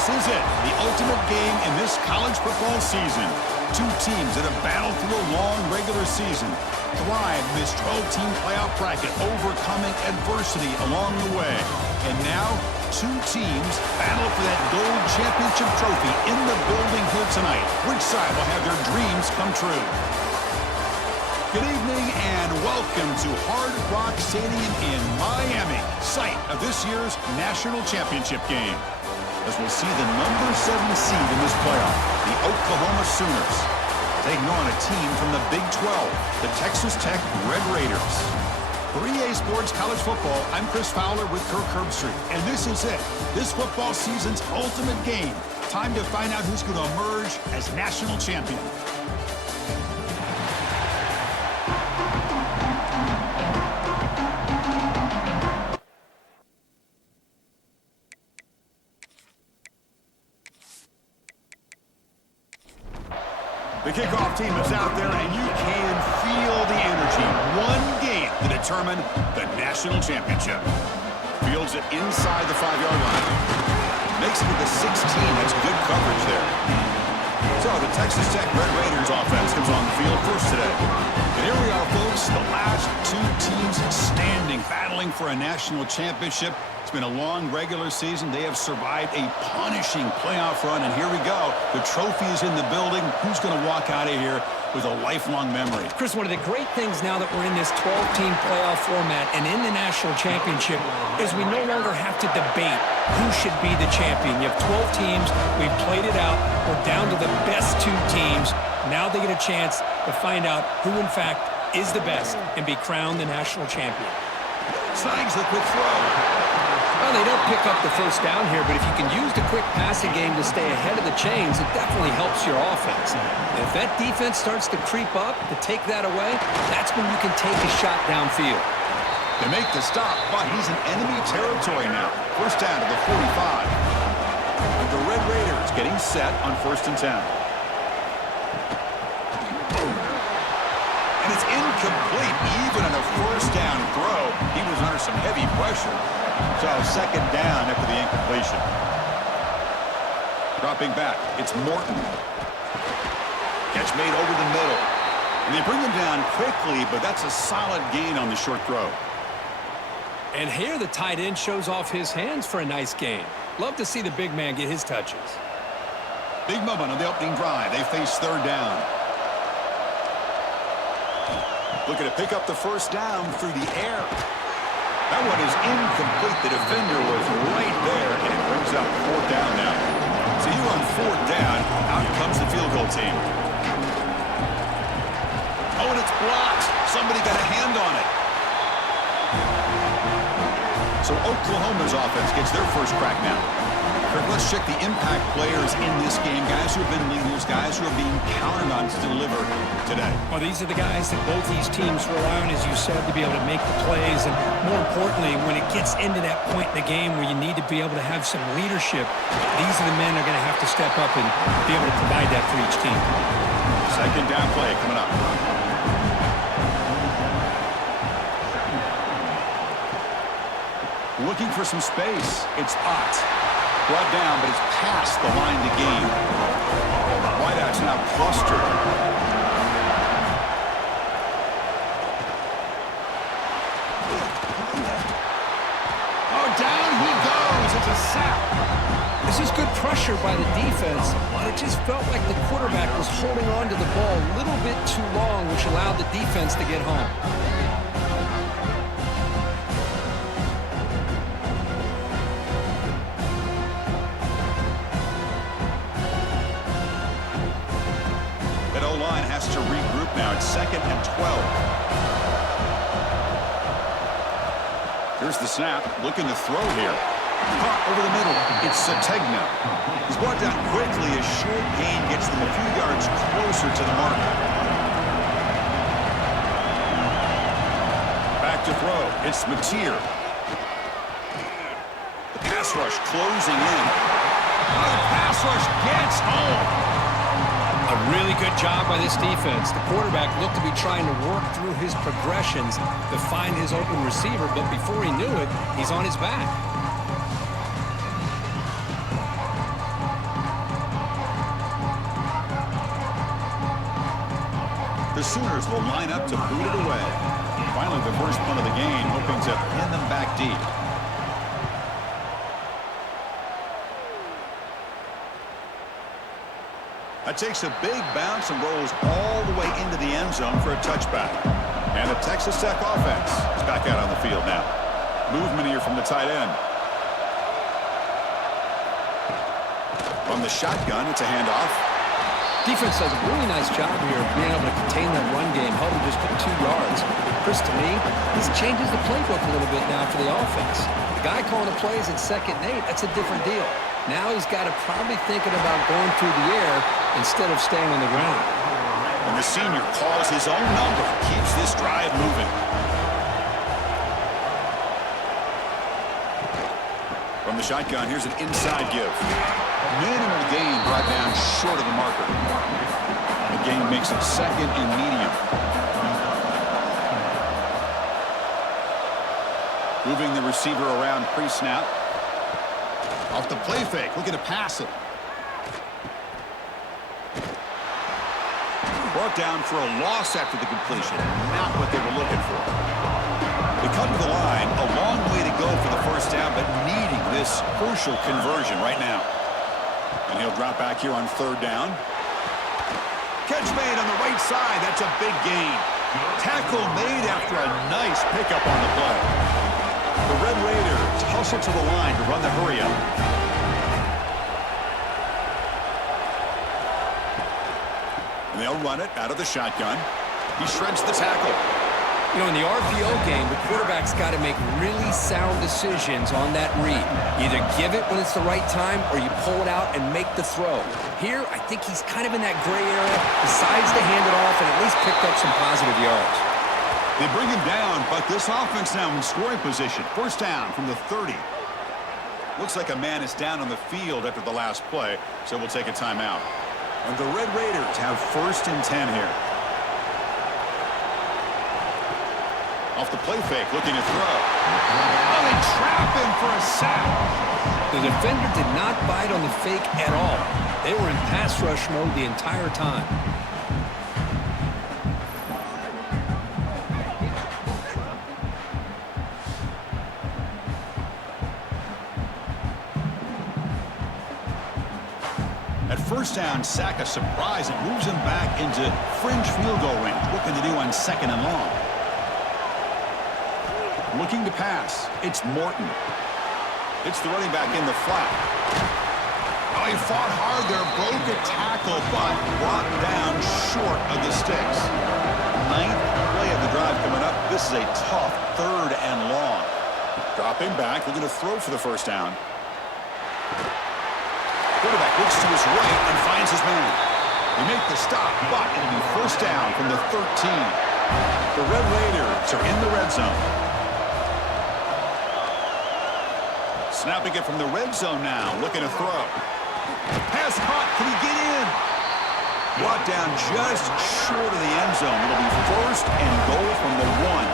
This is it, the ultimate game in this college football season. Two teams that have battled through a long regular season, thrive in this 12-team playoff bracket, overcoming adversity along the way. And now, two teams battle for that gold championship trophy in the building here tonight. Which side will have their dreams come true? Good evening and welcome to Hard Rock Stadium in Miami, site of this year's national championship game. As we'll see the number 7 seed in this playoff, the Oklahoma Sooners, taking on a team from the Big 12, the Texas Tech Red Raiders. For EA Sports College Football, I'm Chris Fowler with Kirk Herbstreit, and this is it, this football season's ultimate game. Time to find out who's going to emerge as national champion. The kickoff team is out there, and you can feel the energy. One game to determine the national championship. Fields it inside the 5-yard line. Makes it to the 16. That's good coverage there. So the Texas Tech Red Raiders offense comes on the field first today. And here we are, folks, the last two teams standing, battling for a national championship. It's been a long regular season. They have survived a punishing playoff run, and here we go. The trophy is in the building. Who's going to walk out of here with a lifelong memory? Chris, one of the great things now that we're in this 12-team playoff format and in the national championship is we no longer have to debate who should be the champion. You have 12 teams. We've played it out. We're down to the best two teams. Now they get a chance to find out who, in fact, is the best and be crowned the national champion. Signs the quick throw. Well, they don't pick up the first down here, but if you can use the quick passing game to stay ahead of the chains, it definitely helps your offense. And if that defense starts to creep up, to take that away, that's when you can take a shot downfield. They make the stop, but he's in enemy territory now. First down to the 45. With the Red Raiders getting set on 1st and 10. And it's incomplete, even on a first down throw. He was under some heavy pressure. So 2nd down after the incompletion. Dropping back, it's Morton. Catch made over the middle. And they bring him down quickly, but that's a solid gain on the short throw. And here the tight end shows off his hands for a nice gain. Love to see the big man get his touches. Big moment on the opening drive. They face 3rd down. Looking to pick up the first down through the air. That one is incomplete. The defender was right there, and it brings up 4th down now. So you run 4th down, out comes the field goal team. Oh, and it's blocked. Somebody got a hand on it. So Oklahoma's offense gets their first crack now. Let's check the impact players in this game, guys who have been leaders, guys who are being counted on to deliver today. Well, these are the guys that both these teams rely on, as you said, to be able to make the plays. And more importantly, when it gets into that point in the game where you need to be able to have some leadership, these are the men that are going to have to step up and be able to provide that for each team. 2nd down play coming up. Looking for some space. It's Ott. Brought down, but it's past the line to gain. Wideouts now clustered. Oh, down he goes. It's a sack. This is good pressure by the defense, but it just felt like the quarterback was holding on to the ball a little bit too long, which allowed the defense to get home. Line has to regroup now. It's 2nd and 12. Here's the snap. Looking to throw here. Caught over the middle. It's Sategna. He's brought down quickly. A short gain gets them a few yards closer to the mark. Back to throw. It's Mateer. The pass rush closing in. Oh, the pass rush gets home. A really good job by this defense. The quarterback looked to be trying to work through his progressions to find his open receiver, but before he knew it, he's on his back. The Sooners will line up to boot it away. Finally, the first punt of the game, hoping to pin them back deep. That takes a big bounce and rolls all the way into the end zone for a touchback. And the Texas Tech offense is back out on the field now. Movement here from the tight end. From the shotgun, it's a handoff. Defense does a really nice job here of being able to contain that run game, held him just at 2 yards. Chris, to me, this changes the playbook a little bit now for the offense. The guy calling the plays at 2nd and 8, that's a different deal. Now he's got to probably thinking about going through the air instead of staying on the ground. And the senior calls his own number, keeps this drive moving. From the shotgun, here's an inside give. Minimal gain brought down short of the marker. The gain makes it 2nd and medium. Moving the receiver around pre-snap. Off the play fake, looking to pass it. Brought down for a loss after the completion. Not what they were looking for. They come to the line, a long way to go for the first down, but needing this crucial conversion right now. And he'll drop back here on 3rd down. Catch made on the right side. That's a big gain. Tackle made after a nice pickup on the play. The Red Raiders hustle to the line to run the hurry-up. And they'll run it out of the shotgun. He shreds the tackle. You know, in the RPO game, the quarterback's got to make really sound decisions on that read. Either give it when it's the right time or you pull it out and make the throw. Here, I think he's kind of in that gray area, decides to hand it off and at least picked up some positive yards. They bring him down, but this offense now in scoring position. First down from the 30. Looks like a man is down on the field after the last play, so we'll take a timeout. And the Red Raiders have 1st and 10 here. Off the play fake, looking to throw. Oh, they trap him for a sack. The defender did not bite on the fake at all. They were in pass rush mode the entire time. At first down, sack a surprise. It moves him back into fringe field goal range. Looking to do on 2nd and long. Looking to pass. It's Morton. It's the running back in the flat. Oh, he fought hard there. Broke a tackle, but brought down short of the sticks. 9th play of the drive coming up. This is a tough 3rd and long. Dropping back. Looking to throw for the first down. Quarterback looks to his right and finds his man. They make the stop, but it'll be first down from the 13. The Red Raiders are in the red zone. Snapping it from the red zone now, looking to throw. Pass caught, can he get in? Brought down just short of the end zone. It'll be 1st and goal from the 1.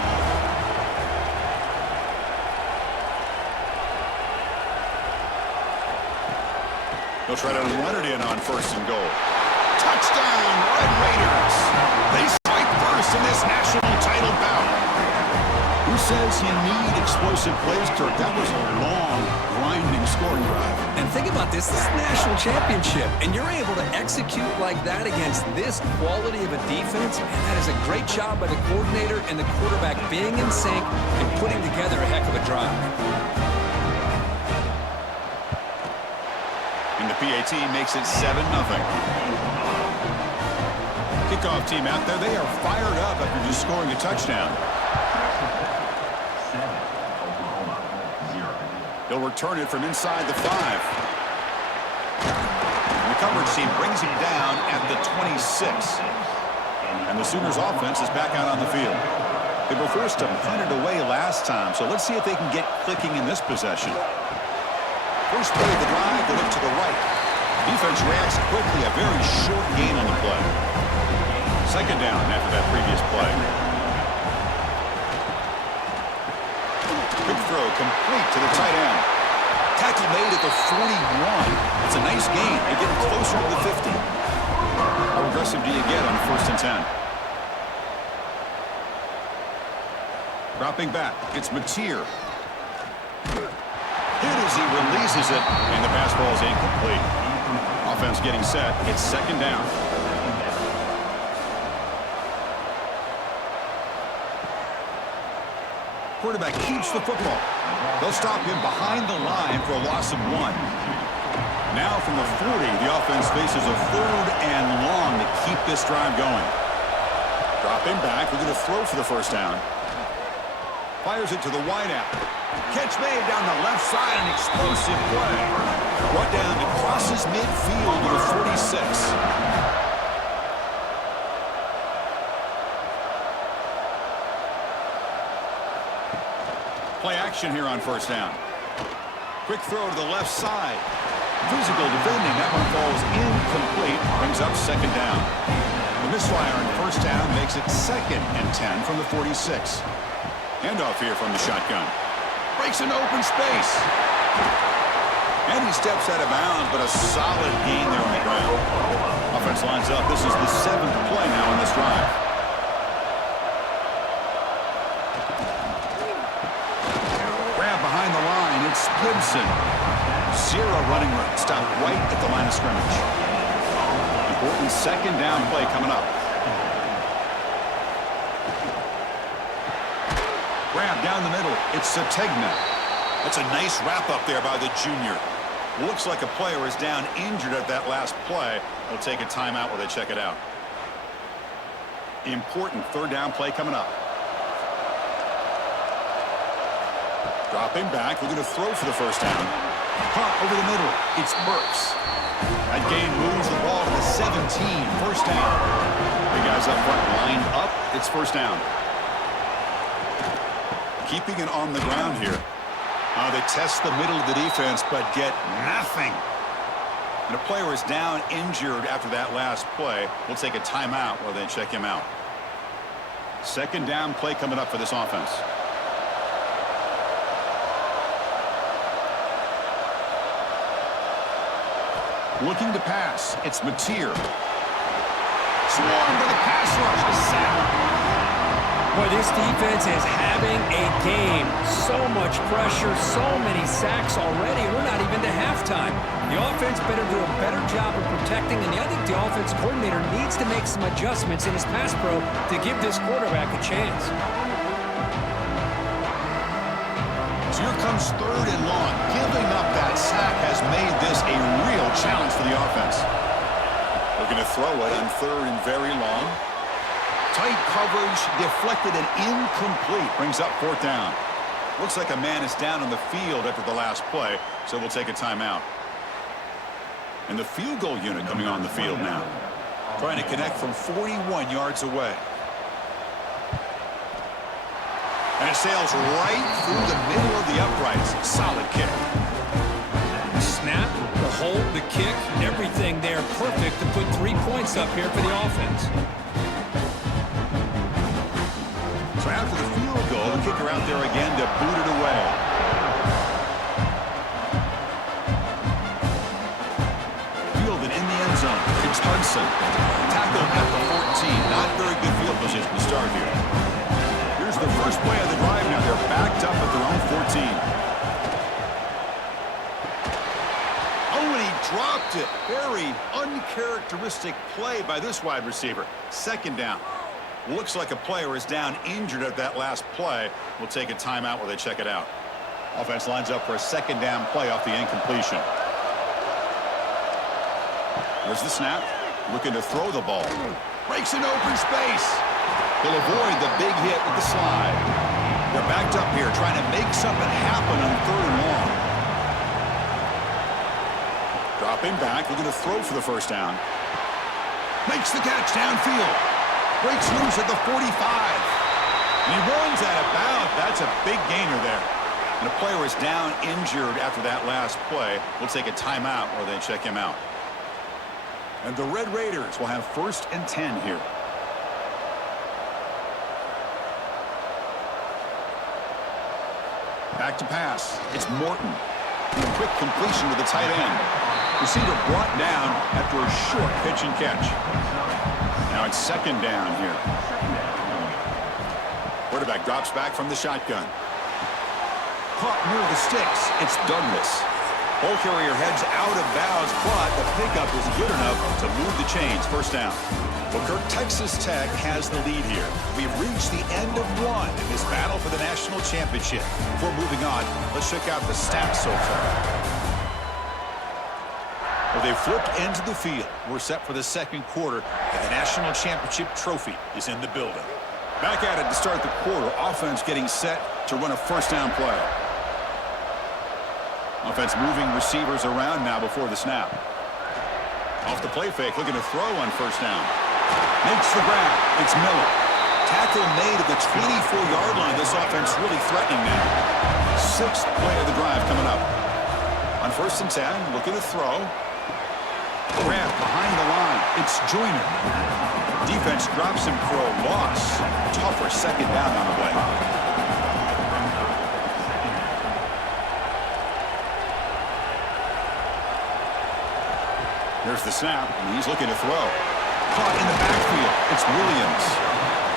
They'll try to run it in on 1st and goal. Touchdown, Red Raiders. They strike first in this national title bout. Who says you need explosive plays, Kirk? That was a long, grinding scoring drive. And think about this. This is a national championship, and you're able to execute like that against this quality of a defense. Man, that is a great job by the coordinator and the quarterback being in sync and putting together a heck of a drive. And the PAT makes it 7-0. Kickoff team out there, they are fired up after just scoring a touchdown. He'll return it from inside the 5. And the coverage team brings him down at the 26. And the Sooners offense is back out on the field. They were forced to punt it away last time, so let's see if they can get clicking in this possession. First play of the drive, they look to the right. Defense reacts quickly, a very short gain on the play. 2nd down after that previous play. Quick throw complete to the tight end. Tackle made at the 41. It's a nice gain. They're getting closer to the 50. How aggressive do you get on 1st and 10? Dropping back, it's Mateer. Hit as he releases it, and the pass ball is incomplete. Offense getting set. It's second down. Quarterback keeps the football. They'll stop him behind the line for a loss of 1. Now from the 40, the offense faces a 3rd and long to keep this drive going. Dropping back, we're going to throw for the first down. Fires it to the wideout. Catch made down the left side, an explosive play. Brought down to crosses midfield to the 46. Play action here on first down. Quick throw to the left side. Physical defending. That one falls incomplete. Brings up second down. The misfire on first down makes it 2nd and 10 from the 46. Handoff here from the shotgun. Breaks an open space. And he steps out of bounds, but a solid gain there on the ground. Offense lines up. This is the 7th play now in this drive. Grab behind the line. It's Gibson. 0 running room. Stopped right at the line of scrimmage. Important second down play coming up. Grab down the middle. It's Sategna. That's a nice wrap up there by the junior. Looks like a player is down injured at that last play. They'll take a timeout while they check it out. Important 3rd down play coming up. Dropping back. We're going to throw for the first down. Punt over the middle. It's Burks. That gain moves the ball to the 17. First down. The guys up front lined up. It's first down. Keeping it on the ground here. They test the middle of the defense, but get nothing. And a player is down injured after that last play. We'll take a timeout while they check him out. Second down play coming up for this offense. Looking to pass. It's Mateer. Swarmed by the pass rush. A sack. Boy, this defense is having a game. So much pressure, so many sacks already. We're not even to halftime. The offense better do a better job of protecting, and I think the offense coordinator needs to make some adjustments in his pass pro to give this quarterback a chance. So here comes 3rd and long. Giving up that sack has made this a real challenge for the offense. Looking to throw it on 3rd and very long. Tight coverage, deflected and incomplete. Brings up 4th down. Looks like a man is down on the field after the last play, so we'll take a timeout. And the field goal unit coming on the field now. Trying to connect from 41 yards away. And it sails right through the middle of the uprights. Solid kick. The snap, the hold, the kick, everything there perfect to put 3 points up here for the offense. So after the field goal, the kicker out there again to boot it away. Fielded in the end zone. It's Hudson. Tackled at the 14. Not very good field position to start here. Here's the first play of the drive now. They're backed up at their own 14. Oh, and he dropped it. Very uncharacteristic play by this wide receiver. Second down. Looks like a player is down injured at that last play. We'll take a timeout while they check it out. Offense lines up for a second down play off the incompletion. There's the snap. Looking to throw the ball. Breaks an open space. He'll avoid the big hit with the slide. They're backed up here trying to make something happen on 3rd and long. Dropping back. We're going to throw for the first down. Makes the catch downfield. Breaks loose at the 45. And he runs out of bounds. That's a big gainer there. And a player is down injured after that last play. We'll take a timeout while they check him out. And the Red Raiders will have 1st and 10 here. Back to pass. It's Morton. Quick completion to the tight end. Receiver brought down after a short pitch and catch. Now it's second down here. Quarterback drops back from the shotgun. Caught near the sticks. It's Douglas. Ball carrier heads out of bounds, but the pickup is good enough to move the chains. First down. Well, Kirk, Texas Tech has the lead here. We've reached the end of one in this battle for the national championship. Before moving on, let's check out the stats so far. Well, they've flipped into the field. We're set for the second quarter, and the national championship trophy is in the building. Back at it to start the quarter. Offense getting set to run a first down play. Offense moving receivers around now before the snap. Off the play fake, looking to throw on first down. Makes the grab. It's Miller. Tackle made at the 24-yard line. This offense really threatening now. Sixth play of the drive coming up. On first and 10, looking to throw. Grab behind the line. It's Joyner. Defense drops him for a loss. Tougher second down on the way. Here's the snap, and he's looking to throw. Caught in the backfield. It's Williams.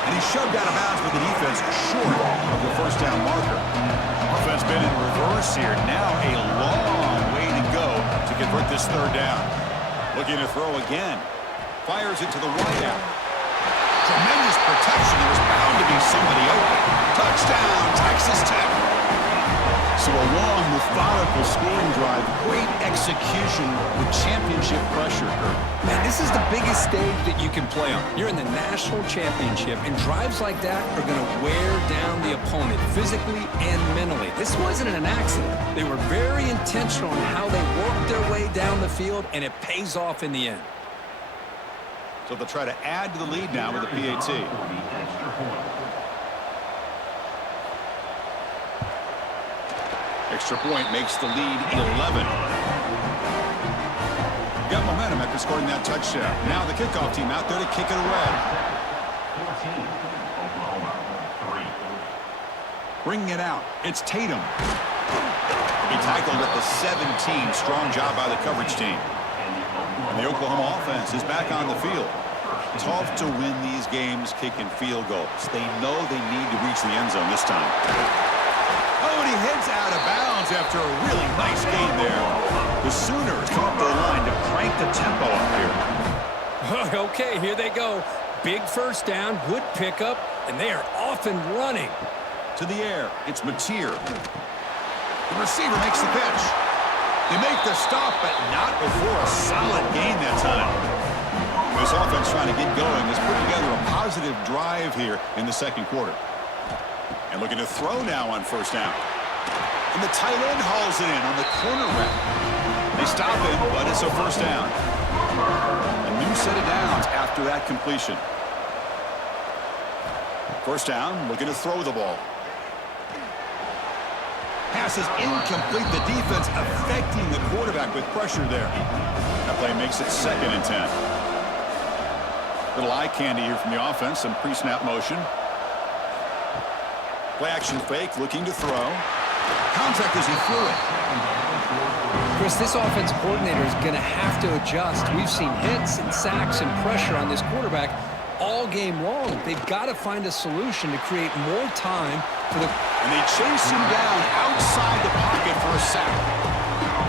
And he's shoved out of bounds with the defense short of the first down marker. Offense been in reverse here. Now a long way to go to convert this third down. Looking to throw again. Fires it to the wideout. Tremendous protection. There was bound to be somebody open. Touchdown, Texas Tech. So a long, methodical scoring drive. Great execution with championship pressure. Man, this is the biggest stage that you can play on. You're in the national championship, and drives like that are going to wear down the opponent physically and mentally. This wasn't an accident. They were very intentional in how they worked their way down the field, and it pays off in the end. So they'll try to add to the lead now with a PAT. Extra point makes the lead 11. Got momentum after scoring that touchdown. Now the kickoff team out there to kick it away. Bringing it out. It's Tatum. He tackled at the 17. Strong job by the coverage team. And the Oklahoma offense is back on the field. Tough to win these games kicking field goals. They know they need to reach the end zone this time. Oh, and he heads out of bounds after a really nice game there. The Sooners come up the line to crank the tempo up here. Okay, here they go. Big first down, good pickup, and they are off and running. To the air, it's Mateer. The receiver makes the catch. They make the stop, but not before a solid gain that time. This offense trying to get going has put together a positive drive here in the second quarter. And looking to throw now on first down. And the tight end hauls it in on the corner route. They stop him, but it's a first down. A new set of downs after that completion. First down, looking to throw the ball. Pass is incomplete. The defense affecting the quarterback with pressure there. That play makes it 2nd and 10. Little eye candy here from the offense. Some pre-snap motion. Play action fake, looking to throw. Contact as he threw it. Chris, this offense coordinator is going to have to adjust. We've seen hits and sacks and pressure on this quarterback all game long. They've got to find a solution to create more time for the... And they chase him down outside the pocket for a sack.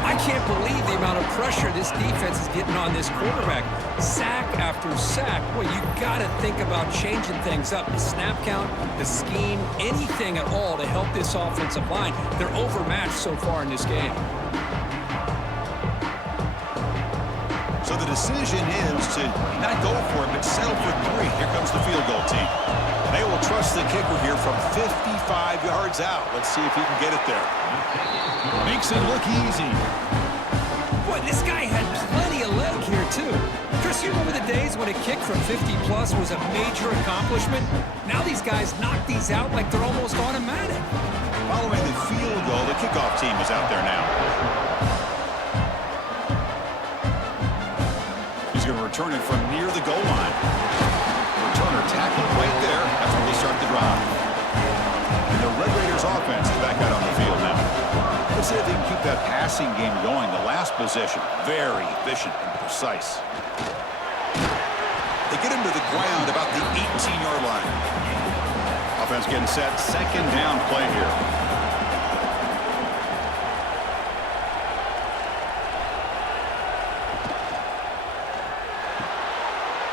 I can't believe the amount of pressure this defense is getting on this quarterback. Sack after sack. Well, you got to think about changing things up. The snap count, the scheme, anything at all to help this offensive line. They're overmatched so far in this game. So the decision is to not go for it, but settle for 3. Here comes the field goal team. They will trust the kicker here from 55 yards out. Let's see if he can get it there. Makes it look easy. Boy, this guy had plenty of leg here, too. Chris, you remember the days when a kick from 50-plus was a major accomplishment? Now these guys knock these out like they're almost automatic. Following the field goal, the kickoff team is out there now. He's going to return it from near the goal line. Returner tackled right there after they start the drive. And the Red Raiders offense is back out on the field now. Let's see if they can keep that passing game going. The last possession, very efficient and precise. They get him to the ground about the 18-yard line. A offense getting set. Second down play here.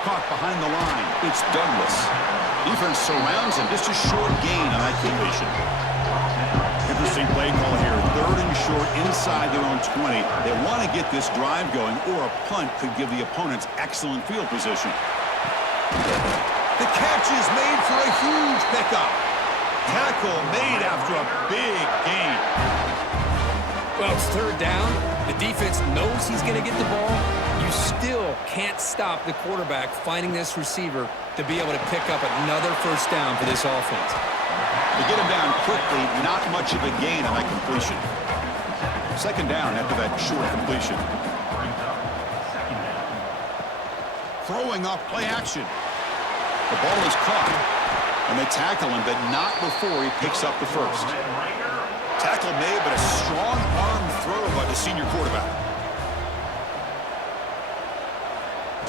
Caught behind the line. It's Douglas. Defense surrounds him. Just a short gain on that completion. Interesting play call here. Third and short inside their own 20. They want to get this drive going, or a punt could give the opponents excellent field position. The catch is made for a huge pickup. Tackle made after a big gain. Well, it's third down. The defense knows he's going to get the ball. You still can't stop the quarterback finding this receiver to be able to pick up another first down for this offense. They get him down quickly, not much of a gain on that completion. Second down after that short completion. Throwing off play action. The ball is caught, and they tackle him, but not before he picks up the first. Tackle made, but a strong arm throw by the senior quarterback.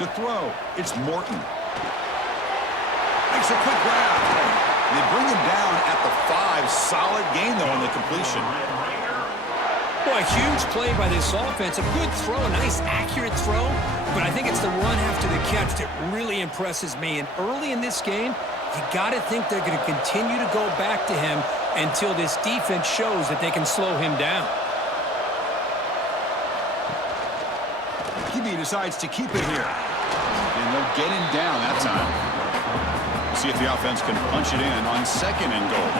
To throw, it's Morton. Makes a quick grab. They bring him down at the 5. Solid gain, though, on the completion. Well, a huge play by this offense. A good throw, a nice, accurate throw. But I think it's the run after the catch that really impresses me. And early in this game, you got to think they're going to continue to go back to him until this defense shows that they can slow him down. QB decides to keep it here. And they'll get him down that time. See if the offense can punch it in on second and goal.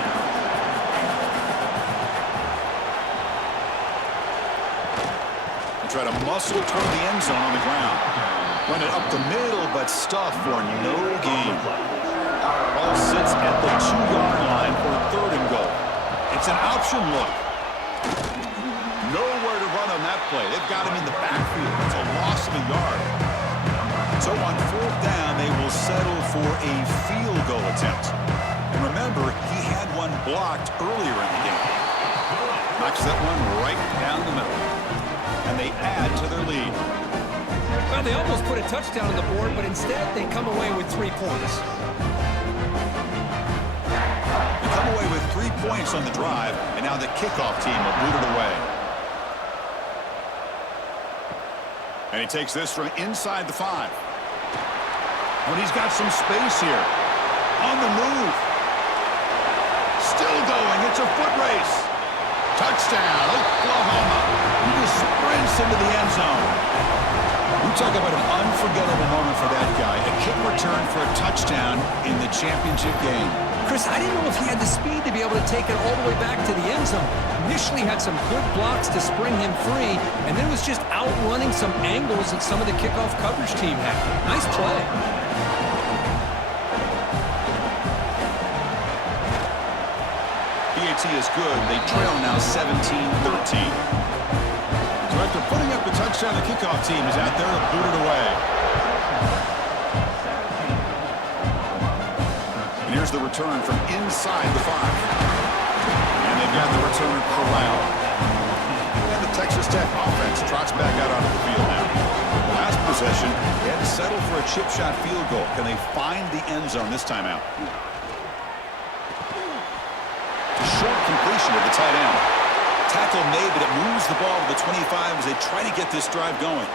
They try to muscle toward the end zone on the ground. Run it up the middle, but stuff for no gain. Ball sits at the 2-yard line for third and goal. It's an option look. Nowhere to run on that play. They've got him in the backfield. It's a loss of a yard. So on fourth down, they will settle for a field goal attempt. And remember, he had one blocked earlier in the game. Knocks that one right down the middle. And they add to their lead. Well, they almost put a touchdown on the board, but instead they come away with 3 points. They come away with 3 points on the drive, and now the kickoff team will boot it away. And he takes this from inside the 5. When he's got some space here. On the move. Still going. It's a foot race. Touchdown, Oklahoma. He just sprints into the end zone. We talk about an unforgettable moment for that guy. A kick return for a touchdown in the championship game. Chris, I didn't know if he had the speed to be able to take it all the way back to the end zone. Initially had some good blocks to spring him free, and then was just outrunning some angles that some of the kickoff coverage team had. Nice play. PAT is good. They trail now 17-13. So after putting up the touchdown, the kickoff team is out there to boot it away. And here's the return from inside the 5. And they've got the return corralled. And the Texas Tech offense trots back out onto the field now. Last possession, they had to settle for a chip shot field goal. Can they find the end zone this time out? Short completion to the tight end. Tackle made, but it moves the ball to the 25 as they try to get this drive going.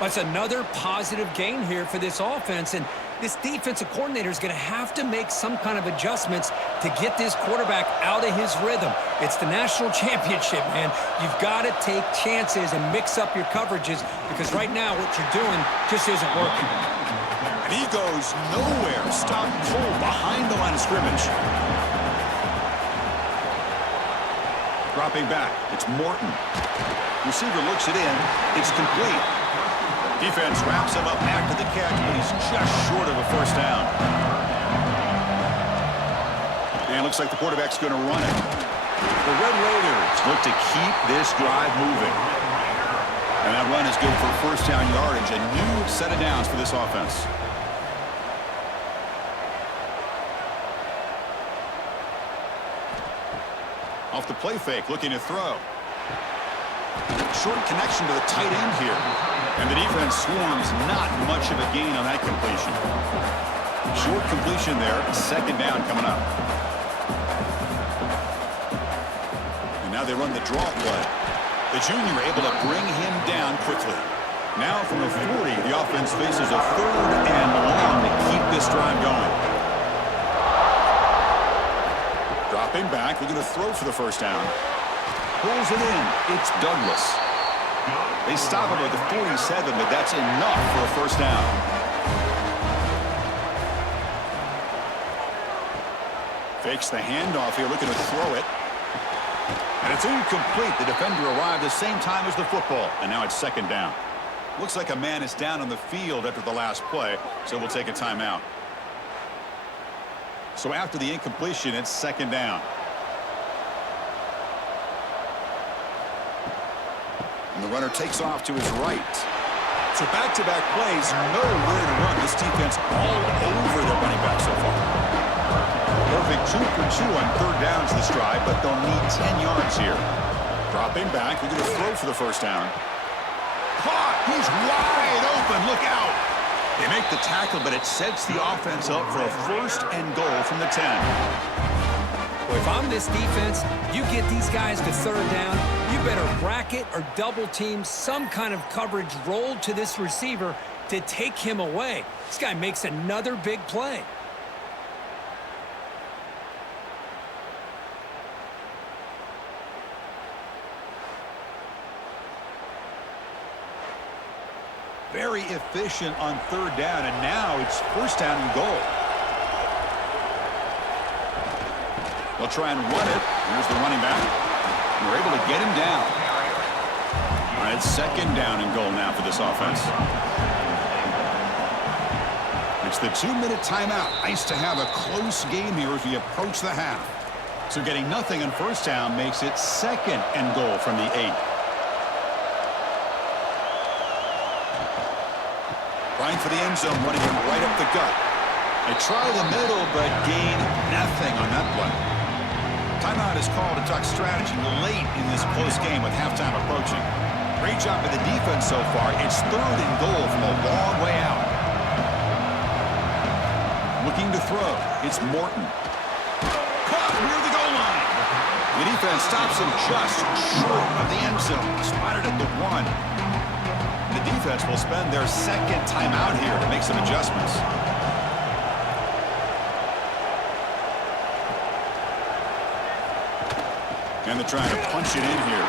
That's another positive gain here for this offense, and this defensive coordinator is going to have to make some kind of adjustments to get this quarterback out of his rhythm. It's the national championship, man. You've got to take chances and mix up your coverages because right now what you're doing just isn't working. And he goes nowhere. Stopped cold behind the line of scrimmage. Dropping back, it's Morton. Receiver looks it in. It's complete. Defense wraps him up after the catch, but he's just short of a first down. And it looks like the quarterback's going to run it. The Red Raiders look to keep this drive moving. And that run is good for first down yardage. A new set of downs for this offense. Off the play fake, looking to throw. Short connection to the tight end here. And the defense swarms, not much of a gain on that completion. Short completion there. Second down coming up. And now they run the draw play. The junior able to bring him down quickly. Now from the 40, the offense faces a 3rd and long to keep this drive going. Dropping back, they're going to throw for the first down. Pulls it in. It's Douglas. They stop him at the 47, but that's enough for a first down. Fakes the handoff here, looking to throw it. And it's incomplete. The defender arrived the same time as the football, and now it's second down. Looks like a man is down on the field after the last play, so we'll take a timeout. So after the incompletion, it's second down. And the runner takes off to his right. So back-to-back plays, nowhere to run. This defense all over their running back so far. Perfect 2 for 2 on third downs this drive, but they'll need 10 yards here. Dropping back, they're going to throw for the first down. Caught! He's wide open. Look out! They make the tackle, but it sets the offense up for a first and goal from the 10. Well, if I'm this defense, you get these guys to third down, you better bracket or double team some kind of coverage rolled to this receiver to take him away. This guy makes another big play. Very efficient on third down, and now it's first down and goal. They'll try and run it. Here's the running back. And they're able to get him down. All right, it's second down and goal now for this offense. It's the 2-minute timeout. Nice to have a close game here as we approach the half. So getting nothing on first down makes it second and goal from the 8. Trying for the end zone, running him right up the gut. They try the middle, but gain nothing on that play. Timeout is called to talk strategy late in this close game with halftime approaching. Great job by the defense so far. It's third and goal from a long way out. Looking to throw. It's Morton. Caught near the goal line. The defense stops him just short of the end zone. Spotted at the 1. The defense will spend their second timeout here to make some adjustments. And they're trying to punch it in here.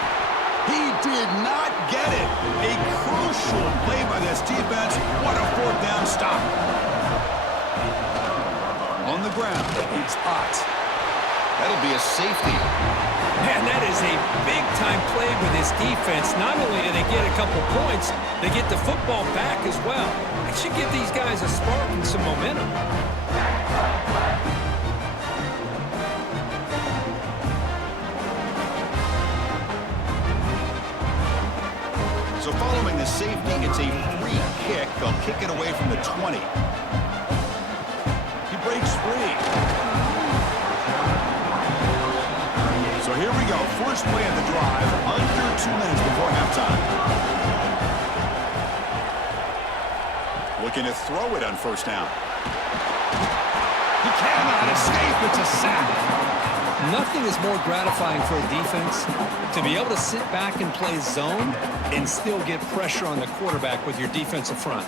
He did not get it. A crucial play by this defense. What a fourth down stop. On the ground, it's hot. That'll be a safety. Man, that is a big-time play with this defense. Not only do they get a couple points, they get the football back as well. It should give these guys a spark and some momentum. So following the safety, it's a free kick. They'll kick it away from the 20. He breaks free. So here we go. First play of the drive, under 2 minutes before halftime. Looking to throw it on first down. He cannot escape. It's a sack. Nothing is more gratifying for a defense to be able to sit back and play zone and still get pressure on the quarterback with your defensive front.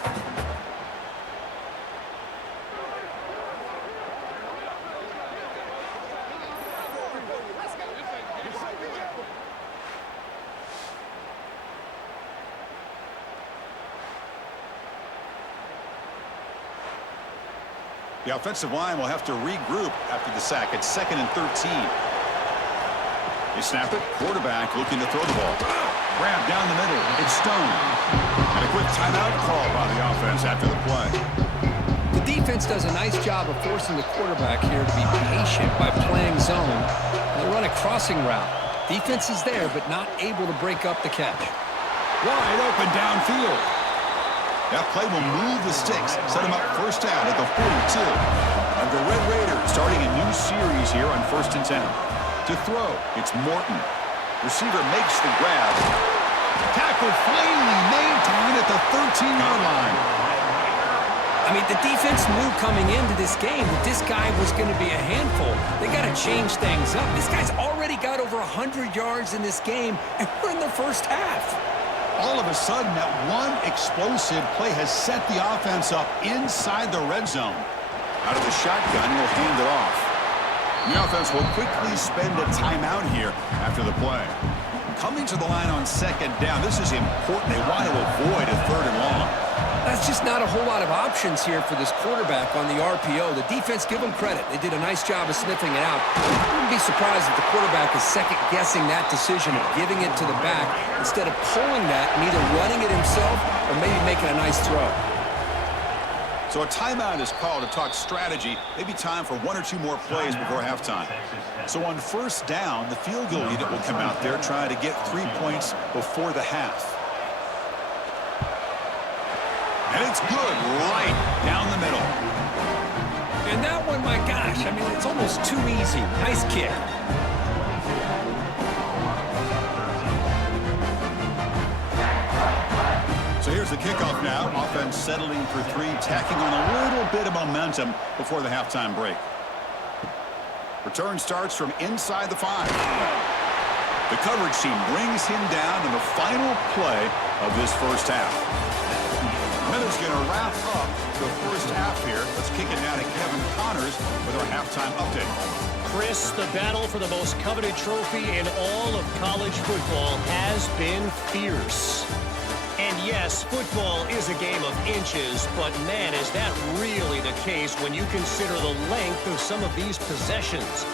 The offensive line will have to regroup after the sack. It's 2nd and 13. They snap it. Quarterback looking to throw the ball. Grab down the middle. It's Stone. And a quick timeout call by the offense after the play. The defense does a nice job of forcing the quarterback here to be patient by playing zone. They run a crossing route. Defense is there, but not able to break up the catch. Wide open downfield. That play will move the sticks, set them up first down at the 42. And the Red Raiders starting a new series here on 1st and 10. To throw, it's Morton. Receiver makes the grab. Tackle finally maintained at the 13-yard line. I mean, the defense knew coming into this game that this guy was going to be a handful. They got to change things up. This guy's already got over 100 yards in this game, and we're in the first half. All of a sudden, that one explosive play has set the offense up inside the red zone. Out of the shotgun, he'll hand it off. The offense will quickly spend a timeout here after the play. Coming to the line on second down, this is important. They want to avoid a third and long. That's just not a whole lot of options here for this quarterback on the RPO. The defense, give them credit. They did a nice job of sniffing it out. I wouldn't be surprised if the quarterback is second-guessing that decision of giving it to the back instead of pulling that and either running it himself or maybe making a nice throw. So a timeout is called to talk strategy. Maybe time for one or two more plays before halftime. So on first down, the field goal unit will come out there trying to get 3 points before the half. And it's good right down the middle. And that one, my gosh, I mean, it's almost too easy. Nice kick. So here's the kickoff now. Offense settling for three, tacking on a little bit of momentum before the halftime break. Return starts from inside the 5. The coverage team brings him down in the final play of this first half. Miller's going to wrap up the first half here. Let's kick it now to Kevin Connors with our halftime update. Chris, the battle for the most coveted trophy in all of college football has been fierce. And yes, football is a game of inches, but man, is that really the case when you consider the length of some of these possessions.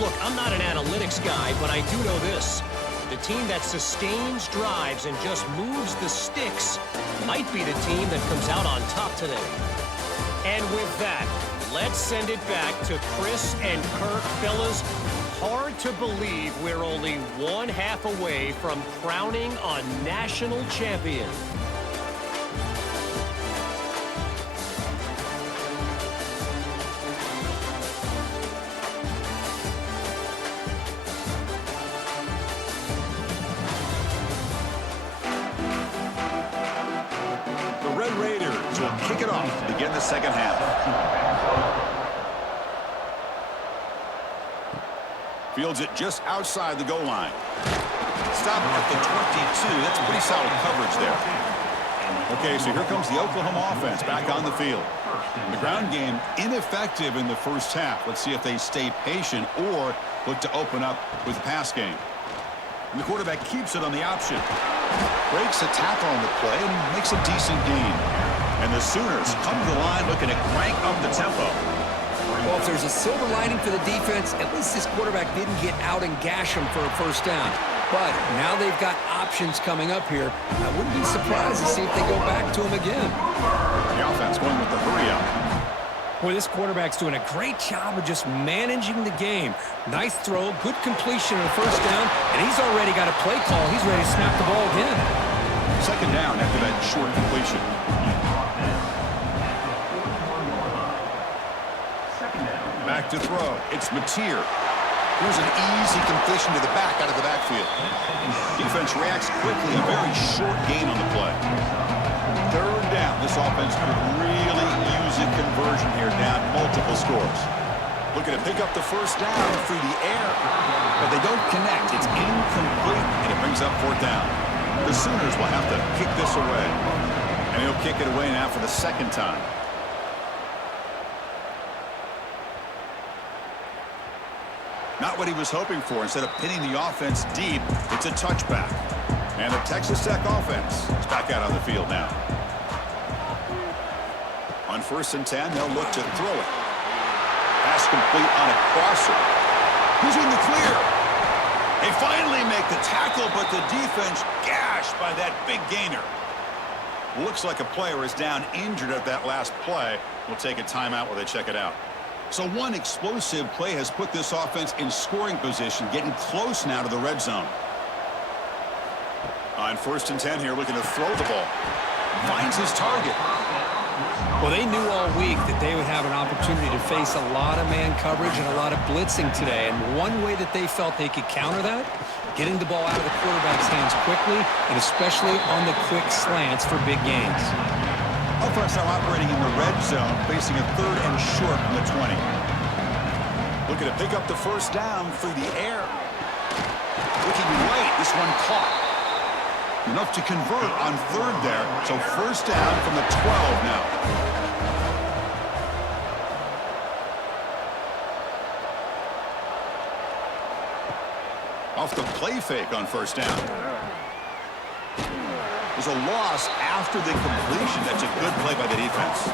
Look, I'm not an analytics guy, but I do know this. The team that sustains drives and just moves the sticks might be the team that comes out on top today. And with that, let's send it back to Chris and Kirk. Fellas, hard to believe we're only one half away from crowning a national champion. Kick it off to begin the second half. Fields it just outside the goal line. Stop at the 22. That's pretty solid coverage there. Okay, so here comes the Oklahoma offense back on the field. The ground game ineffective in the first half. Let's see if they stay patient or look to open up with the pass game. And the quarterback keeps it on the option. Breaks a tackle on the play and makes a decent gain. And the Sooners come to the line looking to crank up the tempo. Well, if there's a silver lining for the defense, at least this quarterback didn't get out and gash him for a first down. But now they've got options coming up here. I wouldn't be surprised to see if they go back to him again. The offense going with the hurry-up. Boy, this quarterback's doing a great job of just managing the game. Nice throw, good completion on the first down, and he's already got a play call. He's ready to snap the ball again. Second down after that short completion. Back to throw. It's Mateer. Here's an easy completion to the back out of the backfield. Defense reacts quickly. A very short gain on the play. Third down. This offense could really use a conversion here, down multiple scores. Looking to pick up the first down through the air, but they don't connect. It's incomplete, and it brings up fourth down. The Sooners will have to kick this away, and he'll kick it away now for the second time. Not what he was hoping for. Instead of pinning the offense deep, it's a touchback. And the Texas Tech offense is back out on the field now. On 1st and 10, they'll look to throw it. Pass complete on a crosser. Who's in the clear? They finally make the tackle, but the defense gashed by that big gainer. Looks like a player is down injured at that last play. We'll take a timeout while they check it out. So one explosive play has put this offense in scoring position, getting close now to the red zone. On 1st and 10 here, looking to throw the ball. Finds his target. Well, they knew all week that they would have an opportunity to face a lot of man coverage and a lot of blitzing today. And one way that they felt they could counter that, getting the ball out of the quarterback's hands quickly, and especially on the quick slants for big gains. Offense now operating in the red zone, facing a 3rd and short from the 20. Looking to pick up the first down through the air. Looking right, this one caught. Enough to convert on 3rd there, so first down from the 12 now. Off the play fake on first down. There's a loss after the completion. That's a good play by the defense.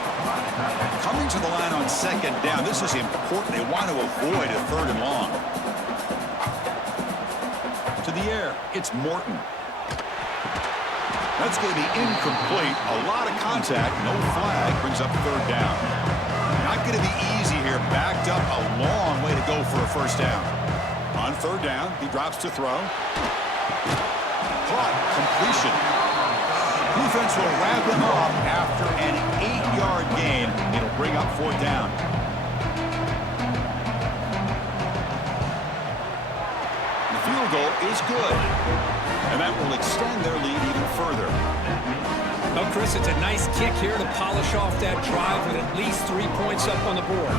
Coming to the line on 2nd down. This is important. They want to avoid a 3rd and long. To the air. It's Morton. That's going to be incomplete. A lot of contact. No flag. Brings up 3rd down. Not going to be easy here. Backed up a long way to go for a first down. On 3rd down, he drops to throw. Caught. Completion. Defense will wrap him up after an 8-yard gain. It'll bring up 4th down. The field goal is good. And that will extend their lead even further. Well, Chris, it's a nice kick here to polish off that drive with at least 3 points up on the board.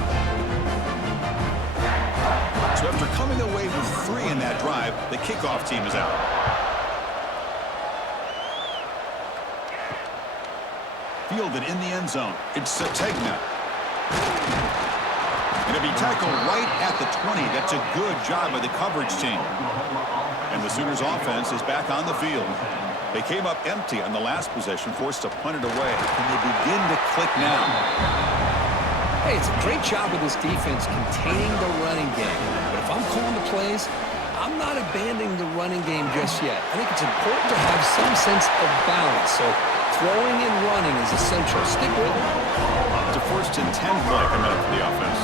So after coming away with 3 in that drive, the kickoff team is out. Fielded in the end zone. It's Sategna. And it'll be tackled right at the 20. That's a good job by the coverage team. And the Sooners offense is back on the field. They came up empty on the last possession, forced to punt it away. And they begin to click now. Hey, it's a great job of this defense containing the running game. But if I'm calling the plays, I'm not abandoning the running game just yet. I think it's important to have some sense of balance. So throwing and running is essential. Stick with it. It's a 1st and 10 play coming up for the offense.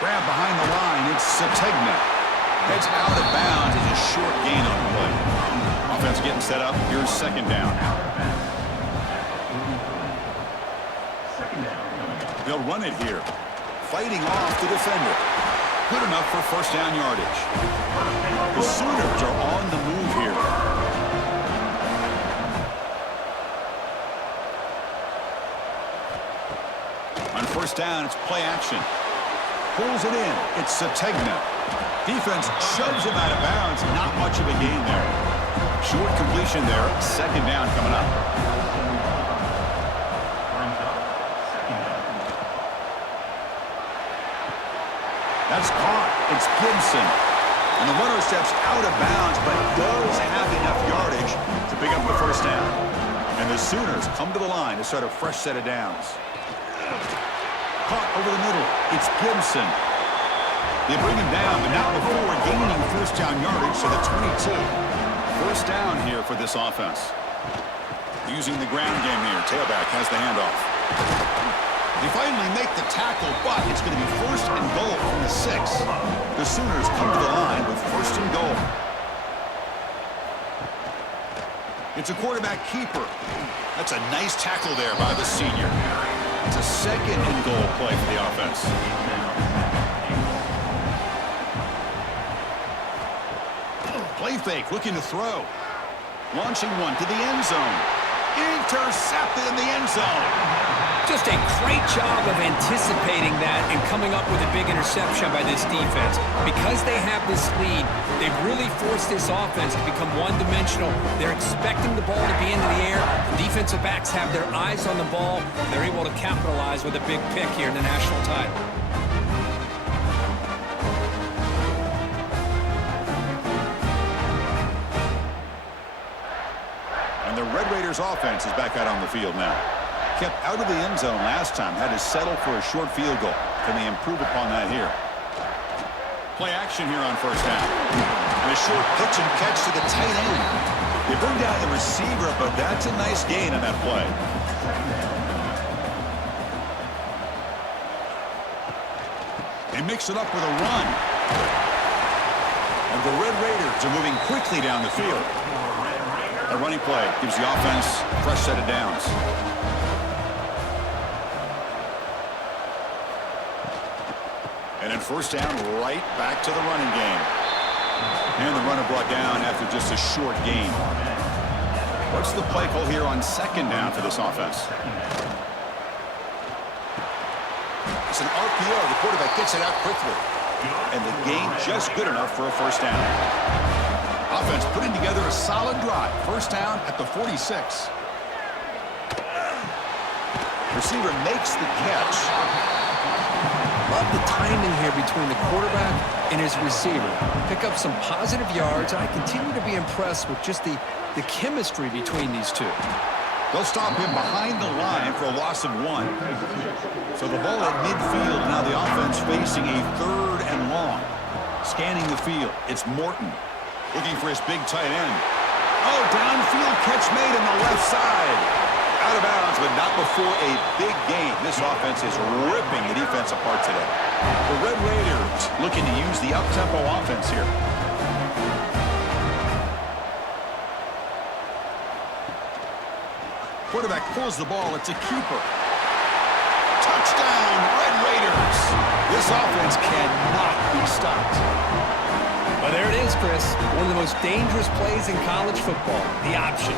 Grab behind the line. It's Sategna. Heads out of bounds. It's a short gain on the play. Offense getting set up. Here's 2nd down. They'll run it here. Fighting off the defender. Good enough for first down yardage. The Sooners are on the move here. On first down, it's play action. Pulls it in. It's Sategna. Defense shoves him out of bounds. Not much of a gain there. Short completion there. 2nd down coming up. That's caught. It's Gibson. And the runner steps out of bounds, but does have enough yardage to pick up the first down. And the Sooners come to the line to start a fresh set of downs. Caught over the middle. It's Gibson. They bring him down, but not before gaining first down yardage to the 22. First down here for this offense. Using the ground game here. Tailback has the handoff. They finally make the tackle, but it's going to be 1st and goal from the 6. The Sooners come to the line with 1st and goal. It's a quarterback keeper. That's a nice tackle there by the senior. It's a 2nd and goal play for the offense. Play fake, looking to throw. Launching one to the end zone. Intercepted in the end zone. Just a great job of anticipating that and coming up with a big interception by this defense. Because they have this lead, they've really forced this offense to become one-dimensional. They're expecting the ball to be into the air. The defensive backs have their eyes on the ball, and they're able to capitalize with a big pick here in the national title. And the Red Raiders offense is back out on the field now. Kept out of the end zone last time, had to settle for a short field goal. Can they improve upon that here? Play action here on first down. And a short pitch and catch to the tight end. They bring down the receiver, but that's a nice gain on that play. They mix it up with a run. And the Red Raiders are moving quickly down the field. A running play gives the offense a fresh set of downs. And then first down, right back to the running game. And the runner brought down after just a short gain. What's the play call here on second down for this offense? It's an RPO. The quarterback gets it out quickly. And the gain just good enough for a first down. Offense putting together a solid drive. First down at the 46. Receiver makes the catch. Love the timing here between the quarterback and his receiver. Pick up some positive yards. I continue to be impressed with just the chemistry between these two. They'll stop him behind the line for a loss of 1. So the ball at midfield. Now the offense facing a 3rd and long. Scanning the field. It's Morton looking for his big tight end. Oh, downfield catch made on the left side. Out of bounds, but not before a big gain. This offense is ripping the defense apart today. The Red Raiders looking to use the up-tempo offense here. Quarterback pulls the ball. It's a keeper. Touchdown, Red Raiders. This offense cannot be stopped. Well, there it is, Chris. One of the most dangerous plays in college football, the option.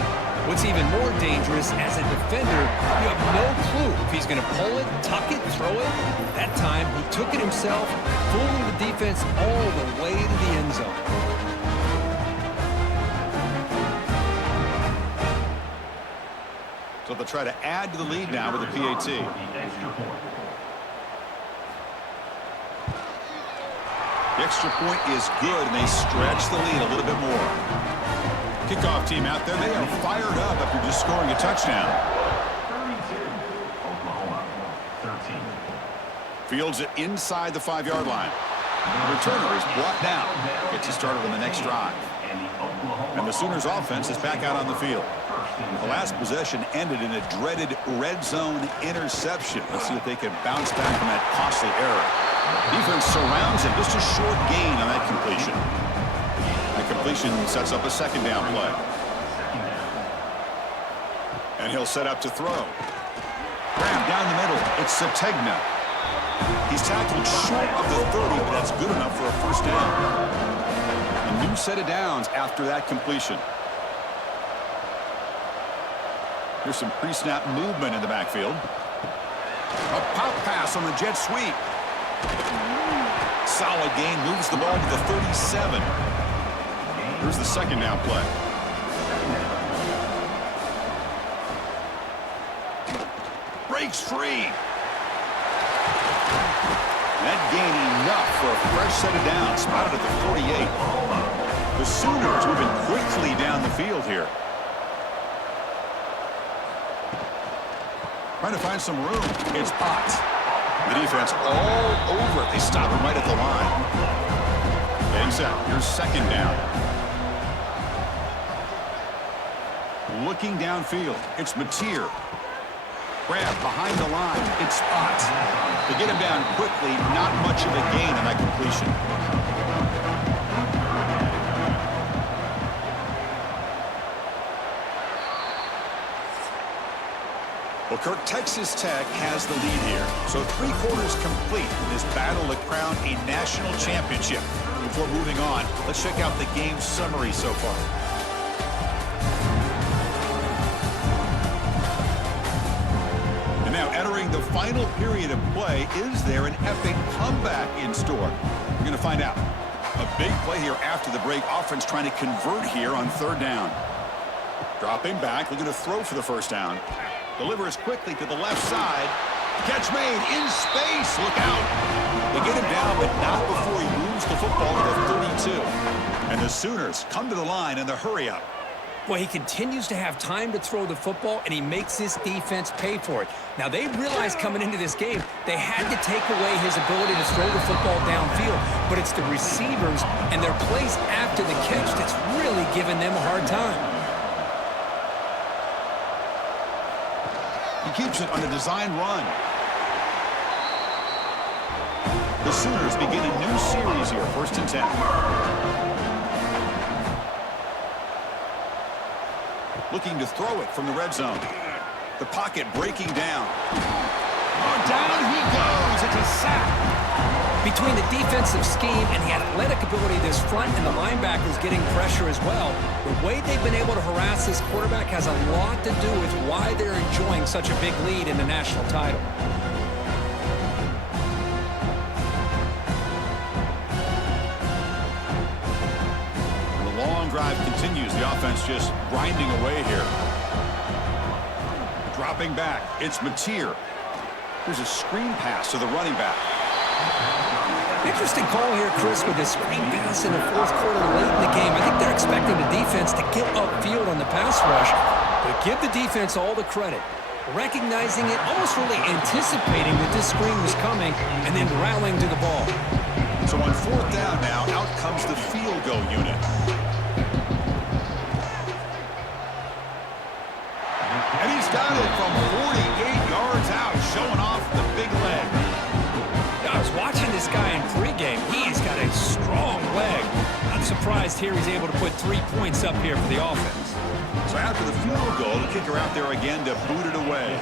What's even more dangerous, as a defender, you have no clue if he's going to pull it, tuck it, throw it. That time, he took it himself, fooling the defense all the way to the end zone. So they'll try to add to the lead now with the PAT. The extra point is good, and they stretch the lead a little bit more. Kickoff team out there, they are fired up after just scoring a touchdown. 13. Fields it inside the 5-yard line. The returner is brought down. Gets you started on the next drive. And the Sooners offense is back out on the field. The last possession ended in a dreaded red zone interception. Let's see if they can bounce back from that costly error. Defense surrounds him. Just a short gain on that completion. The completion sets up a second down play. And he'll set up to throw. Graham down the middle. It's Sategna. He's tackled short of the 30, but that's good enough for a first down. A new set of downs after that completion. Here's some pre-snap movement in the backfield. A pop pass on the jet sweep. Solid gain, moves the ball to the 37. Here's the second down play. Breaks free. That gain enough for a fresh set of downs, spotted at the 48. The Sooners moving quickly down the field here. Trying to find some room. It's Potts. The defense all over it. They stop him right at the line. Getting set. Here's second down. Looking downfield. It's Mateer. Grab behind the line. It's Potts. They get him down quickly. Not much of a gain on that completion. Well, Kirk, Texas Tech has the lead here. So 3 quarters complete in this battle to crown a national championship. Before moving on, let's check out the game summary so far. And now entering the final period of play, is there an epic comeback in store? We're going to find out. A big play here after the break. Offense trying to convert here on 3rd down. Dropping back, looking to throw for the first down. Delivers quickly to the left side. Catch made in space. Look out. They get him down, but not before he moves the football to the 32. And the Sooners come to the line in the hurry-up. Well, he continues to have time to throw the football, and he makes this defense pay for it. Now, they realized coming into this game, they had to take away his ability to throw the football downfield, but it's the receivers and their plays after the catch that's really giving them a hard time. He keeps it on a design run. The Sooners begin a new series here, 1st and 10. Looking to throw it from the red zone. The pocket breaking down. Oh, down he goes. It's a sack. Between the defensive scheme and the athletic ability of this front and the linebackers getting pressure as well, the way they've been able to harass this quarterback has a lot to do with why they're enjoying such a big lead in the national title. The long drive continues. The offense just grinding away here. Dropping back. It's Mateer. Here's a screen pass to the running back. Interesting call here, Chris, with this screen pass in the fourth quarter late in the game. I think they're expecting the defense to get upfield on the pass rush, but give the defense all the credit. Recognizing it, almost really anticipating that this screen was coming, and then rallying to the ball. So on fourth down now, out comes the field goal unit. And he's done it from 48 yards out, showing off the big leg. I was watching this guy in pregame. He's got a strong leg. I'm surprised here he's able to put 3 points up here for the offense. So after the field goal, the kicker out there again to boot it away.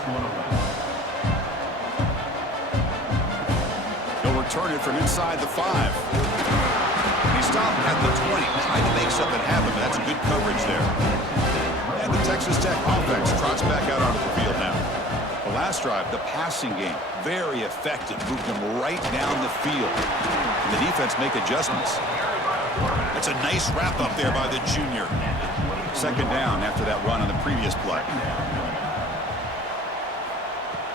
He'll return it from inside the 5. He stopped at the 20, trying to make something happen, but that's good coverage there. And the Texas Tech offense trots back out onto the field now. The last drive, the passing game, very effective. Moved them right down the field. And the defense make adjustments. That's a nice wrap up there by the junior. Second down after that run on the previous play.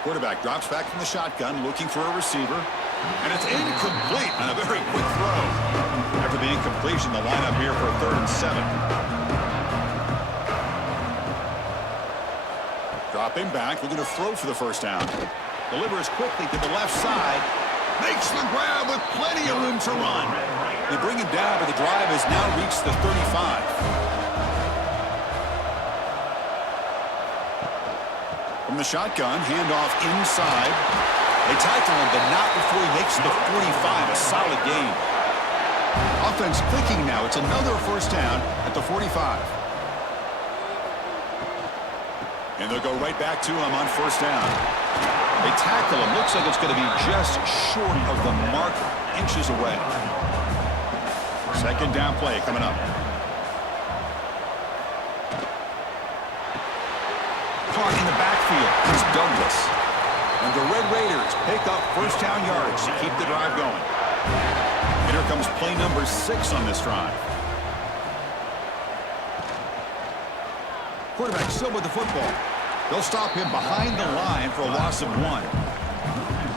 Quarterback drops back from the shotgun, looking for a receiver. And it's incomplete on a very quick throw. After the incompletion, the lineup here for a 3rd and 7. Dropping back, looking to throw for the first down. Delivers quickly to the left side. Makes the grab with plenty of room to run. They bring him down, but the drive has now reached the 35. From the shotgun, handoff inside. They tackle him, but not before he makes the 45. A solid gain. Offense clicking now. It's another first down at the 45. And they'll go right back to him on first down. They tackle him. Looks like it's going to be just short of the mark, inches away. Second down play coming up. Caught in the backfield is Douglas. And the Red Raiders pick up first down yards to keep the drive going. And here comes play number 6 on this drive. Quarterback still with the football. They'll stop him behind the line for a loss of 1.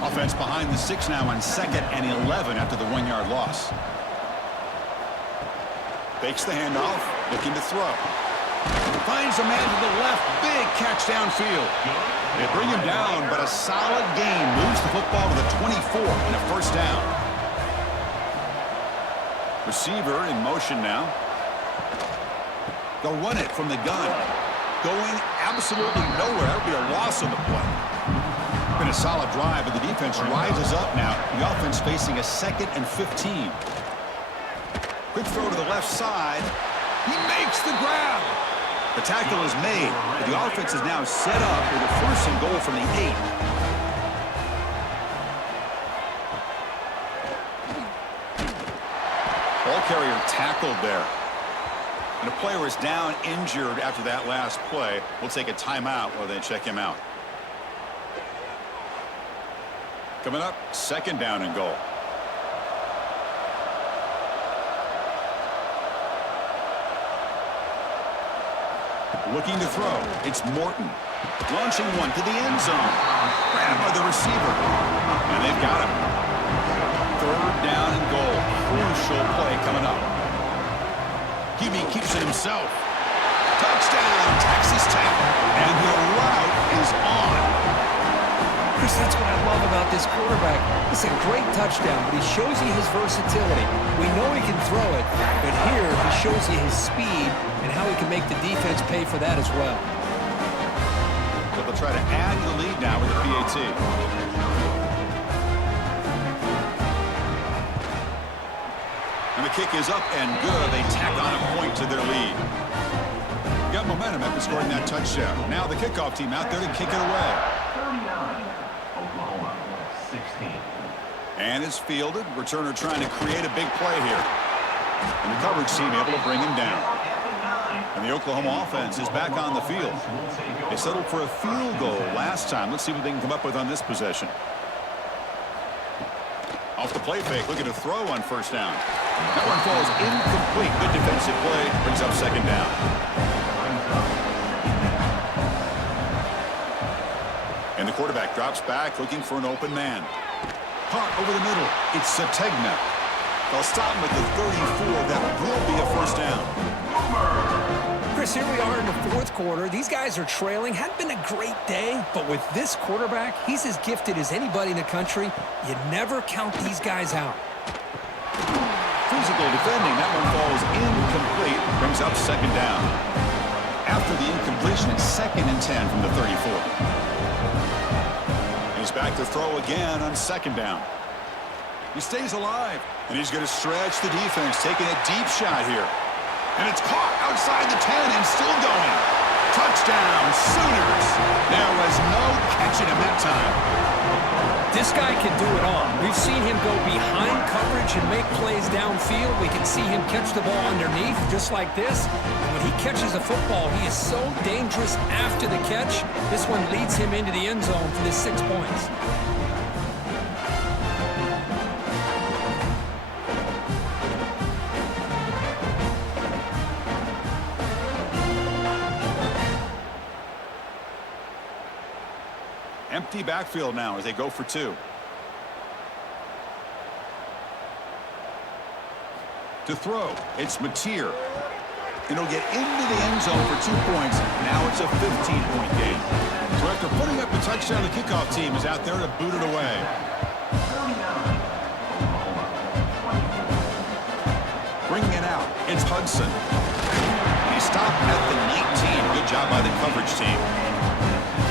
Offense behind the 6 now on 2nd and 11 after the 1-yard loss. Fakes the handoff, looking to throw. Finds a man to the left, big catch downfield. They bring him down, but a solid gain moves the football to the 24 and a first down. Receiver in motion now. They'll run it from the gun. Going absolutely nowhere. That would be a loss on the play. Been a solid drive, but the defense rises up now. The offense facing a 2nd and 15. Quick throw to the left side. He makes the grab. The tackle is made, but the offense is now set up with a 1st and goal from the 8. Ball carrier tackled there. And a player is down injured after that last play. We'll take a timeout while they check him out. Coming up, 2nd down and goal. Looking to throw. It's Morton. Launching one to the end zone. Grabbed by the receiver. And they've got him. 3rd down and goal. Crucial play coming up. QB keeps it himself. Touchdown, Texas Tech. And the route is on. Chris, that's what I love about this quarterback. It's a great touchdown, but he shows you his versatility. We know he can throw it, but here he shows you his speed and how he can make the defense pay for that as well. So they'll try to add to the lead now with the PAT. And the kick is up and good. They tack on a point to their lead. Got momentum after scoring that touchdown. Now the kickoff team out there to kick it away. 39, Oklahoma, 16. And it's fielded. Returner trying to create a big play here. And the coverage team able to bring him down. And the Oklahoma offense is back on the field. They settled for a field goal last time. Let's see what they can come up with on this possession. Off the play fake, looking to throw on first down. That one falls incomplete. Good defensive play. Brings up second down. And the quarterback drops back, looking for an open man. Caught over the middle. It's Sategna. They'll stop him at the 34. That will be a first down. Chris, here we are in the fourth quarter. These guys are trailing. Hadn't been a great day, but with this quarterback, he's as gifted as anybody in the country. You never count these guys out. Physical defending. That one falls incomplete. Brings up second down. After the incompletion, it's 2nd and 10 from the 34. He's back to throw again on second down. He stays alive, and he's going to stretch the defense, taking a deep shot here. And it's caught outside the 10 and still going. Touchdown, Sooners. There was no catching him that time. This guy can do it all. We've seen him go behind coverage and make plays downfield. We can see him catch the ball underneath, just like this. And when he catches a football, he is so dangerous after the catch. This one leads him into the end zone for the 6 points. Empty backfield now as they go for 2. To throw, it's Mateer. And he'll get into the end zone for 2 points. Now it's a 15-point game. So after putting up a touchdown, the kickoff team is out there to boot it away. Bringing it out, it's Hudson. He stopped at the 19. Good job by the coverage team.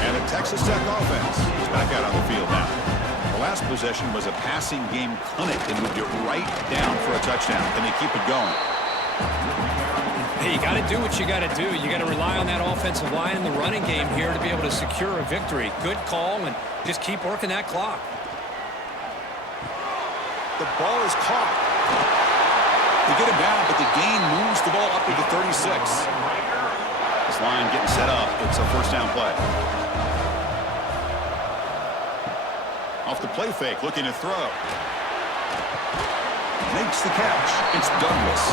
And the Texas Tech offense is back out on the field now. The last possession was a passing game clinic. They moved it right down for a touchdown. Can they keep it going? Hey, you got to do what you got to do. You got to rely on that offensive line in the running game here to be able to secure a victory. Good call, and just keep working that clock. The ball is caught. They get him down, but the gain moves the ball up to the 36. This line getting set up. It's a first down play. Off the play fake, looking to throw. Makes the catch. It's Douglas.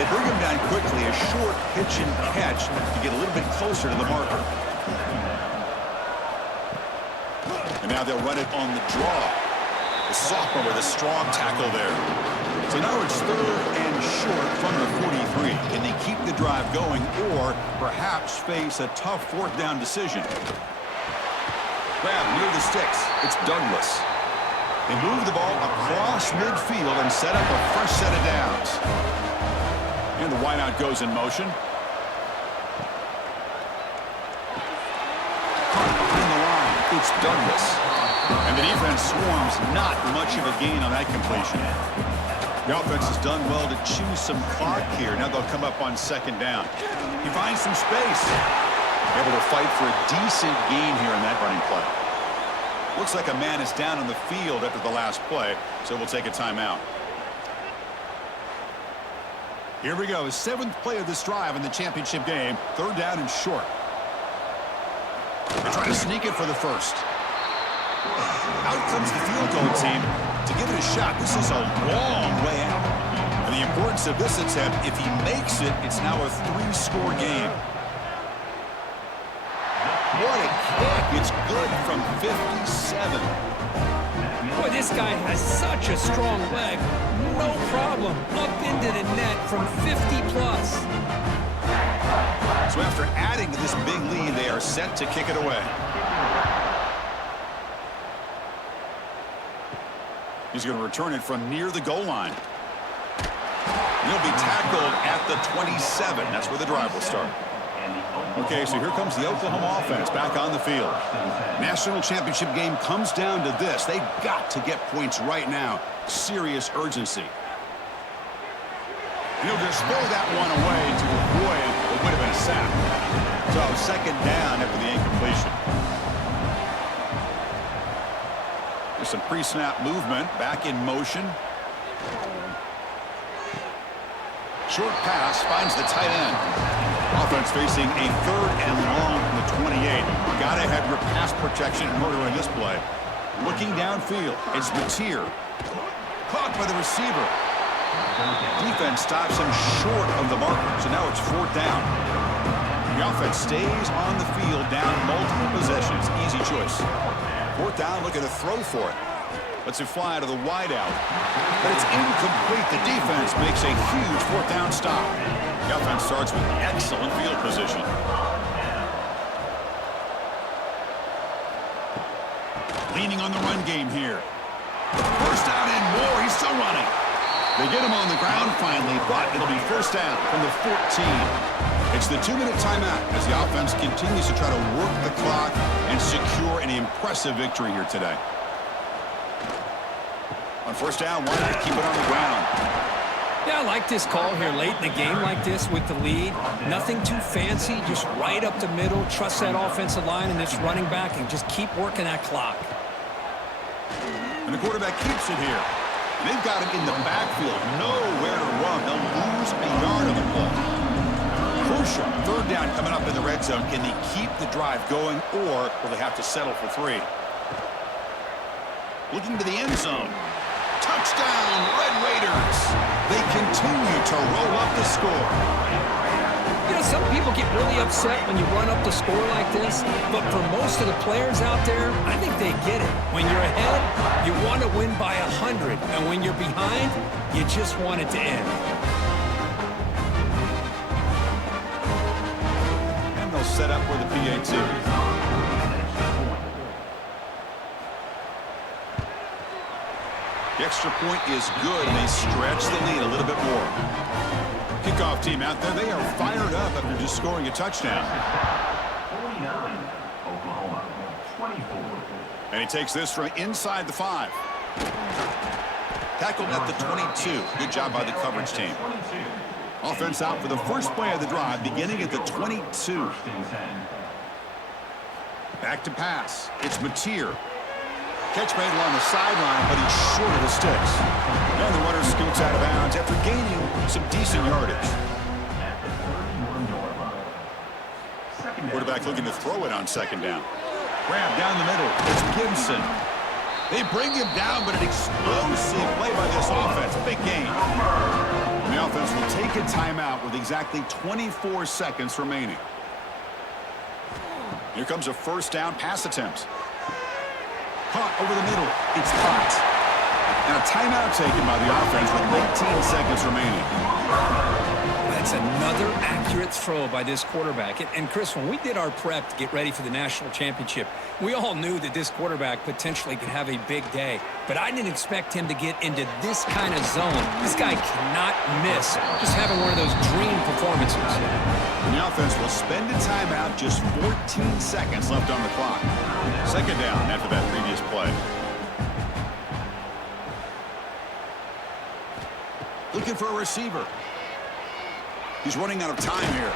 They bring him down quickly, a short pitch and catch to get a little bit closer to the marker. And now they'll run it on the draw. The sophomore with a strong tackle there. So now it's 3rd and short from the 43. Can they keep the drive going or perhaps face a tough 4th down decision? Grab near the sticks. It's Douglas. They move the ball across midfield and set up a fresh set of downs. And the wideout goes in motion. In the line, it's Douglas. And the defense swarms, not much of a gain on that completion. The offense has done well to chew some clock here. Now they'll come up on second down. He finds some space. Able to fight for a decent gain here in that running play. Looks like a man is down on the field after the last play, so we'll take a timeout. Here we go, 7th play of this drive in the championship game. 3rd down and short. They're trying to sneak it for the first. Out comes the field goal team to give it a shot. This is a long way out. And the importance of this attempt, if he makes it, it's now a 3-score game. What a kick. It's good from 57. Boy, this guy has such a strong leg. No problem. Up into the net from 50-plus. So after adding to this big lead, they are set to kick it away. He's going to return it from near the goal line. He'll be tackled at the 27. That's where the drive will start. Okay, so here comes the Oklahoma offense back on the field. National championship game comes down to this. They've got to get points right now. Serious urgency. He'll just throw that one away to avoid what would have been a sack. So second down after the incompletion. The Some pre-snap movement, back in motion. Short pass finds the tight end. Offense facing a 3rd and long from the 28. Got to have your pass protection in order in this play. Looking downfield, it's Mateer. Caught by the receiver. Defense stops him short of the marker, so now it's 4th down. The offense stays on the field down multiple possessions. Easy choice. 4th down, looking to throw for it. Lets it fly to the wideout. But it's incomplete. The defense makes a huge 4th down stop. The offense starts with excellent field position. Leaning on the run game here. First down and more. He's still running. They get him on the ground finally, but it'll be 1st down from the 14. It's the 2-minute timeout as the offense continues to try to work the clock and secure an impressive victory here today. On 1st down, why not keep it on the ground? Yeah, I like this call here late in the game like this with the lead. Nothing too fancy, just right up the middle. Trust that offensive line and this running back and just keep working that clock. And the quarterback keeps it here. They've got him in the backfield. Nowhere to run. They'll lose a yard of the play. Crucial. 3rd down coming up in the red zone. Can they keep the drive going, or will they have to settle for 3? Looking to the end zone. Touchdown, Red Raiders. They continue to roll up the score. You know, some people get really upset when you run up the score like this, but for most of the players out there, I think they get it. When you're ahead, you want to win by 100, and when you're behind, you just want it to end. And they'll set up for the PAT. The extra point is good, and they stretch the lead a little bit more. Kickoff team out there, they are fired up after just scoring a touchdown. 49, Oklahoma, 24. And he takes this from inside the 5. Tackled at the 22. Good job by the coverage team. Offense out for the first play of the drive, beginning at the 22. Back to pass. It's Mateer. Catch made along the sideline, but he's short of the sticks. And the runner scoots out of bounds after gaining some decent yardage. Quarterback looking to throw it on 2nd down. Grab down the middle. It's Gibson. They bring him down, but an explosive play by this offense. Big gain. And the offense will take a timeout with exactly 24 seconds remaining. Here comes a 1st down pass attempt. Caught over the middle. It's caught. And a timeout taken by the offense with 19 seconds remaining. That's another accurate throw by this quarterback. And Chris, when we did our prep to get ready for the national championship, we all knew that this quarterback potentially could have a big day. But I didn't expect him to get into this kind of zone. This guy cannot miss. Just having one of those dream performances. And the offense will spend a timeout, just 14 seconds left on the clock. 2nd down after that previous play. Looking for a receiver. He's running out of time here.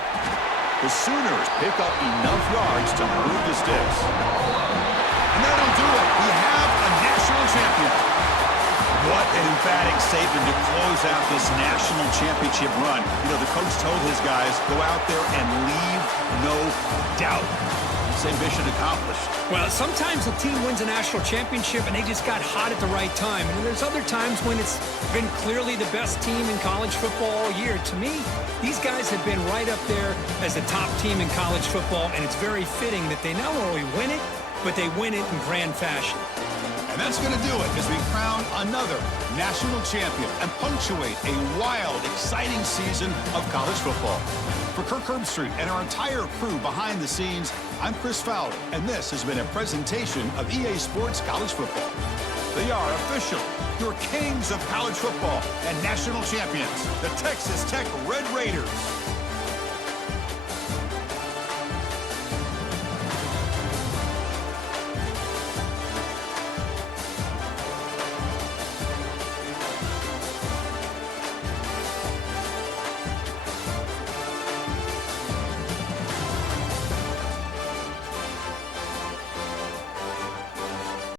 The Sooners pick up enough yards to move the sticks. And that'll do it. We have a national champion. What an emphatic statement to close out this national championship run. You know, the coach told his guys, go out there and leave no doubt. Same mission accomplished. Well, sometimes a team wins a national championship and they just got hot at the right time. And there's other times when it's been clearly the best team in college football all year. To me, these guys have been right up there as the top team in college football, and it's very fitting that they not only win it, but they win it in grand fashion. And that's going to do it as we crown another national champion and punctuate a wild, exciting season of college football. For Kirk Herbstreit and our entire crew behind the scenes, I'm Chris Fowler, and this has been a presentation of EA Sports College Football. They are official, your kings of college football and national champions, the Texas Tech Red Raiders.